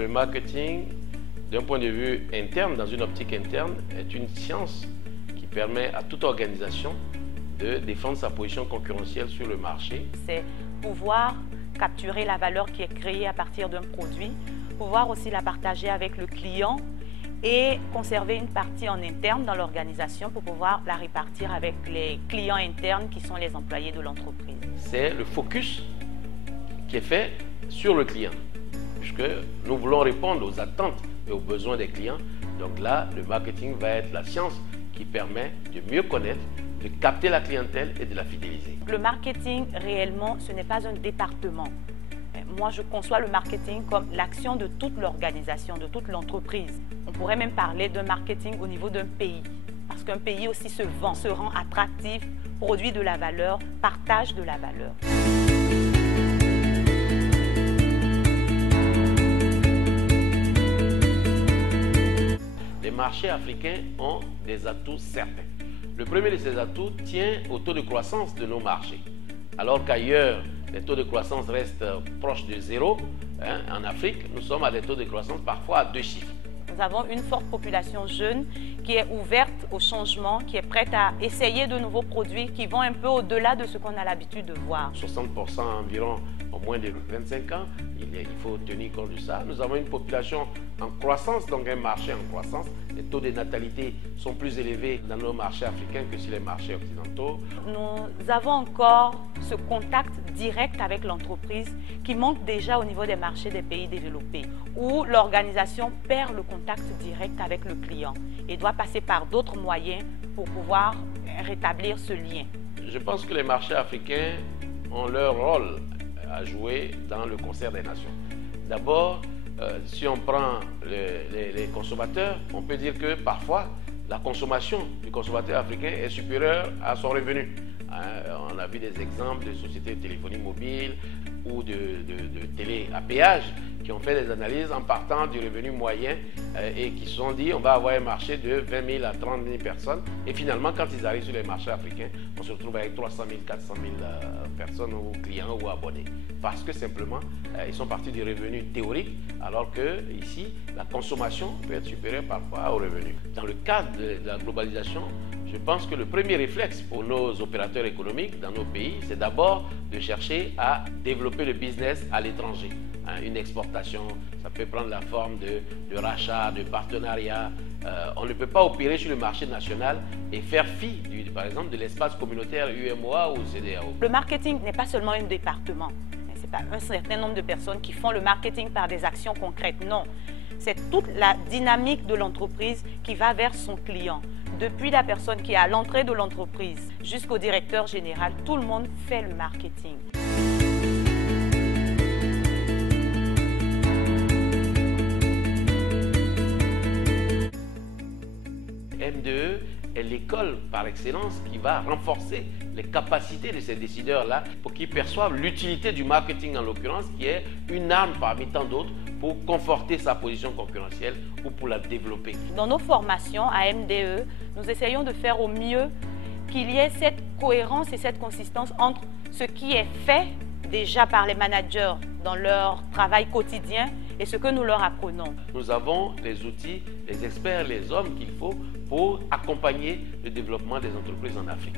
le marketing, d'un point de vue interne, dans une optique interne, est une science qui permet à toute organisation de défendre sa position concurrentielle sur le marché. C'est pouvoir capturer la valeur qui est créée à partir d'un produit, pouvoir aussi la partager avec le client et conserver une partie en interne dans l'organisation pour pouvoir la répartir avec les clients internes qui sont les employés de l'entreprise. C'est le focus qui est fait sur le client, puisque nous voulons répondre aux attentes et aux besoins des clients. Donc là, le marketing va être la science qui permet de mieux connaître, de capter la clientèle et de la fidéliser. Le marketing, réellement, ce n'est pas un département. Moi, je conçois le marketing comme l'action de toute l'organisation, de toute l'entreprise. On pourrait même parler d'un marketing au niveau d'un pays, parce qu'un pays aussi se vend, se rend attractif, produit de la valeur, partage de la valeur. Les marchés africains ont des atouts certains. Le premier de ces atouts tient au taux de croissance de nos marchés. Alors qu'ailleurs, les taux de croissance restent proches de zéro, en Afrique, nous sommes à des taux de croissance parfois à 2 chiffres. Nous avons une forte population jeune qui est ouverte au changement, qui est prête à essayer de nouveaux produits qui vont un peu au-delà de ce qu'on a l'habitude de voir. 60% environ ont moins de 25 ans, il faut tenir compte de ça. Nous avons une population en croissance, donc un marché en croissance. Les taux de natalité sont plus élevés dans nos marchés africains que sur les marchés occidentaux. Nous avons encore ce contact direct avec l'entreprise qui manque déjà au niveau des marchés des pays développés, où l'organisation perd le contact direct avec le client et doit passer par d'autres moyens pour pouvoir rétablir ce lien. Je pense que les marchés africains ont leur rôle à jouer dans le concert des nations. D'abord, si on prend les consommateurs, on peut dire que parfois la consommation du consommateur africain est supérieure à son revenu. On a vu des exemples de sociétés de téléphonie mobile ou de télé à péage qui ont fait des analyses en partant du revenu moyen et qui se sont dit on va avoir un marché de 20 000 à 30 000 personnes. Et finalement, quand ils arrivent sur les marchés africains, on se retrouve avec 300 000, 400 000 personnes ou clients ou abonnés. Parce que simplement, ils sont partis du revenu théorique, alors que ici, la consommation peut être supérieure parfois au revenu. Dans le cadre de la globalisation, je pense que le premier réflexe pour nos opérateurs économiques dans nos pays, c'est d'abord de chercher à développer le business à l'étranger. Une exportation, ça peut prendre la forme de rachat, de partenariat. On ne peut pas opérer sur le marché national et faire fi, par exemple, de l'espace communautaire UEMOA ou CEDEAO. Le marketing n'est pas seulement un département. Ce n'est pas un certain nombre de personnes qui font le marketing par des actions concrètes. Non, c'est toute la dynamique de l'entreprise qui va vers son client. Depuis la personne qui est à l'entrée de l'entreprise jusqu'au directeur général, tout le monde fait le marketing. MDE est l'école par excellence qui va renforcer les capacités de ces décideurs-là pour qu'ils perçoivent l'utilité du marketing en l'occurrence, qui est une arme parmi tant d'autres pour conforter sa position concurrentielle ou pour la développer. Dans nos formations à MDE, nous essayons de faire au mieux qu'il y ait cette cohérence et cette consistance entre ce qui est fait déjà par les managers dans leur travail quotidien et ce que nous leur apprenons. Nous avons les outils, les experts, les hommes qu'il faut pour accompagner le développement des entreprises en Afrique.